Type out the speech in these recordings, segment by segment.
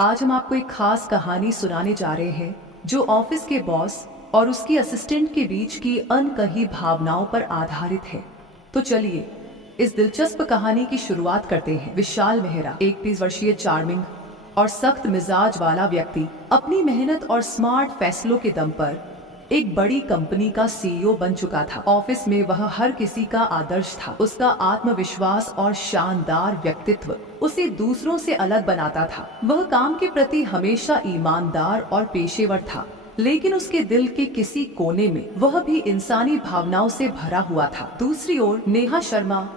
आज हम आपको एक खास कहानी सुनाने जा रहे हैं जो ऑफिस के बॉस और उसकी असिस्टेंट के बीच की अनकही भावनाओं पर आधारित है। तो चलिए इस दिलचस्प कहानी की शुरुआत करते हैं। विशाल मेहरा, 31 वर्षीय चार्मिंग और सख्त मिजाज वाला व्यक्ति, अपनी मेहनत और स्मार्ट फैसलों के दम पर एक बड़ी कंपनी का सीईओ बन चुका था। ऑफिस में वह हर किसी का आदर्श था। उसका आत्मविश्वास और शानदार व्यक्तित्व उसे दूसरों से अलग बनाता था। वह काम के प्रति हमेशा ईमानदार और पेशेवर था, लेकिन उसके दिल के किसी कोने में वह भी इंसानी भावनाओं से भरा हुआ था। दूसरी ओर नेहा शर्मा,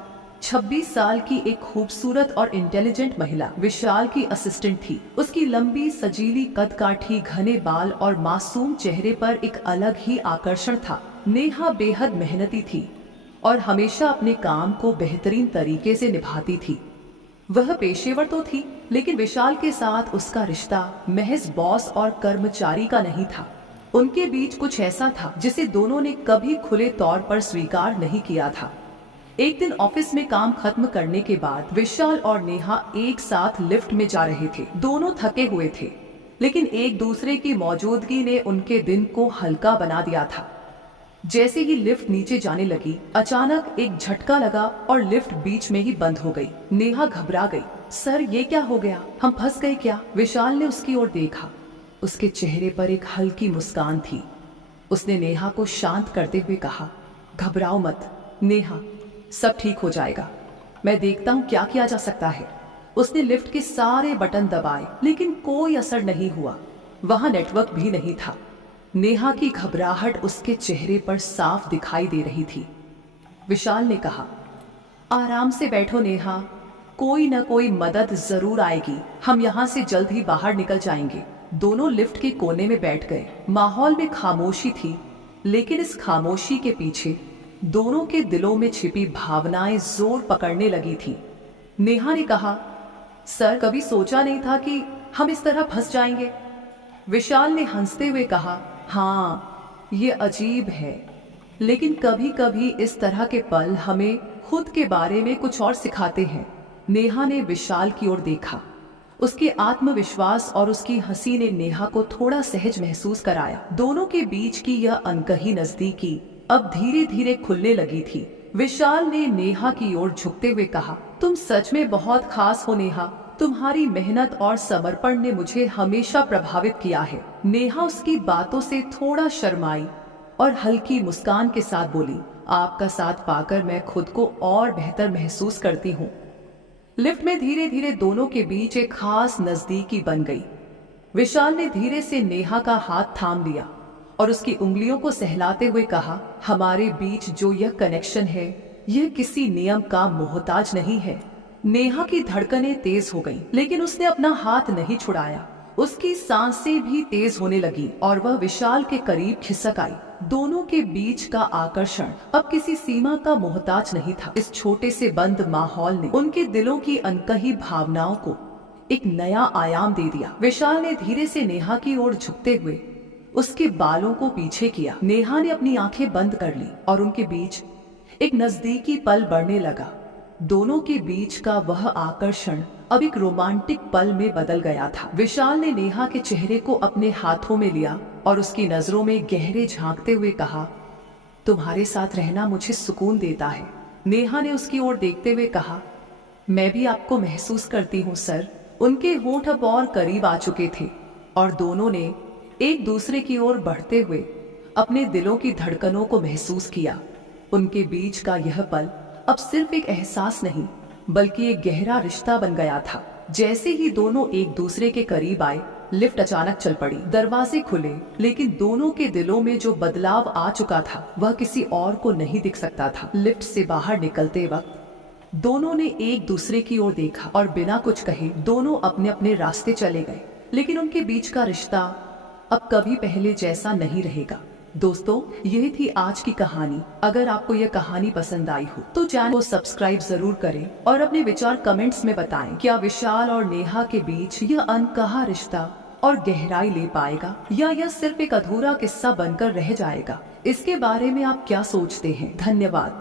26 साल की एक खूबसूरत और इंटेलिजेंट महिला, विशाल की असिस्टेंट थी। उसकी लंबी सजीली कदकाठी, घने बाल और मासूम चेहरे पर एक अलग ही आकर्षण था। नेहा बेहद मेहनती थी और हमेशा अपने काम को बेहतरीन तरीके से निभाती थी। वह पेशेवर तो थी, लेकिन विशाल के साथ उसका रिश्ता महज बॉस और कर्मचारी का नहीं था। उनके बीच कुछ ऐसा था जिसे दोनों ने कभी खुले तौर पर स्वीकार नहीं किया था। एक दिन ऑफिस में काम खत्म करने के बाद विशाल और नेहा एक साथ लिफ्ट में जा रहे थे। दोनों थके हुए थे, लेकिन एक दूसरे की मौजूदगी ने उनके दिन को हल्का बना दिया था। जैसे ही लिफ्ट नीचे जाने लगी, अचानक एक झटका लगा और लिफ्ट बीच में ही बंद हो गई। नेहा घबरा गई। सर, ये क्या हो गया? हम फंस गए क्या? विशाल ने उसकी ओर देखा। उसके चेहरे पर एक हल्की मुस्कान थी। उसने नेहा को शांत करते हुए कहा, घबराओ मत नेहा, सब ठीक हो जाएगा। मैं देखता हूँ क्या किया जा सकता है। उसने लिफ्ट के सारे बटन दबाए, लेकिन कोई असर नहीं हुआ। वहां नेटवर्क भी नहीं था। नेहा की घबराहट उसके चेहरे पर साफ दिखाई दे रही थी। विशाल ने कहा, आराम से बैठो नेहा, कोई न कोई मदद जरूर आएगी। हम यहाँ से जल्द ही बाहर निकल जाएंगे। दोनों लिफ्ट के कोने में बैठ गए। माहौल में खामोशी थी, लेकिन इस खामोशी के पीछे दोनों के दिलों में छिपी भावनाएं जोर पकड़ने लगी थी। नेहा ने कहा, सर, कभी सोचा नहीं था कि हम इस तरह फंस जाएंगे। विशाल ने हंसते हुए कहा, हाँ, ये अजीब है, लेकिन कभी कभी इस तरह के पल हमें खुद के बारे में कुछ और सिखाते हैं। नेहा ने विशाल की ओर देखा। उसके आत्मविश्वास और उसकी हंसी ने नेहा को थोड़ा सहज महसूस कराया। दोनों के बीच की यह अनकही नजदीकी अब धीरे धीरे खुलने लगी थी। विशाल ने नेहा की ओर झुकते हुए कहा, तुम सच में बहुत खास हो नेहा। तुम्हारी मेहनत और समर्पण ने मुझे हमेशा प्रभावित किया है। नेहा उसकी बातों से थोड़ा शर्माई और हल्की मुस्कान के साथ बोली, आपका साथ पाकर मैं खुद को और बेहतर महसूस करती हूँ। लिफ्ट में धीरे धीरे दोनों के बीच एक खास नजदीकी बन गई। विशाल ने धीरे से नेहा का हाथ थाम लिया और उसकी उंगलियों को सहलाते हुए कहा, हमारे बीच जो यह कनेक्शन है, यह किसी नियम का मोहताज नहीं है। नेहा की धड़कनें तेज हो गईं, लेकिन उसने अपना हाथ नहीं छुड़ाया। उसकी सांसें भी तेज होने लगी और वह विशाल के करीब खिसक आई। दोनों के बीच का आकर्षण अब किसी सीमा का मोहताज नहीं था। इस छोटे से बंद माहौल ने उनके दिलों की अनकही भावनाओं को एक नया आयाम दे दिया। विशाल ने धीरे से नेहा की ओर झुकते हुए उसके बालों को पीछे किया। नेहा ने अपनी आंखें बंद कर ली और उनके बीच एक नजदीकी पल बढ़ने लगा। दोनों के बीच का वह आकर्षण अब एक रोमांटिक पल में बदल गया था। विशाल ने नेहा के चेहरे को अपने हाथों में लिया और उसकी नजरों में गहरे झांकते हुए कहा, तुम्हारे साथ रहना मुझे सुकून देता है। नेहा ने उसकी ओर देखते हुए कहा, मैं भी आपको महसूस करती हूँ सर। उनके होंठ अब और करीब आ चुके थे और दोनों ने एक दूसरे की ओर बढ़ते हुए अपने दिलों की धड़कनों को महसूस किया। उनके बीच का यह पल अब सिर्फ एक एहसास नहीं, बल्कि एक गहरा रिश्ता बन गया था। जैसे ही दोनों एक दूसरे के करीब आए, लिफ्ट अचानक चल पड़ी। दरवाजे खुले, लेकिन दोनों के दिलों में जो बदलाव आ चुका था वह किसी और को नहीं दिख सकता था। लिफ्ट से बाहर निकलते वक्त दोनों ने एक दूसरे की ओर देखा और बिना कुछ कहे दोनों अपने अपने रास्ते चले गए। लेकिन उनके बीच का रिश्ता अब कभी पहले जैसा नहीं रहेगा। दोस्तों, यह थी आज की कहानी। अगर आपको यह कहानी पसंद आई हो तो चैनल को सब्सक्राइब जरूर करें और अपने विचार कमेंट्स में बताएं। क्या विशाल और नेहा के बीच यह अनकहा रिश्ता और गहराई ले पाएगा, या यह सिर्फ एक अधूरा किस्सा बनकर रह जाएगा? इसके बारे में आप क्या सोचते हैं? धन्यवाद।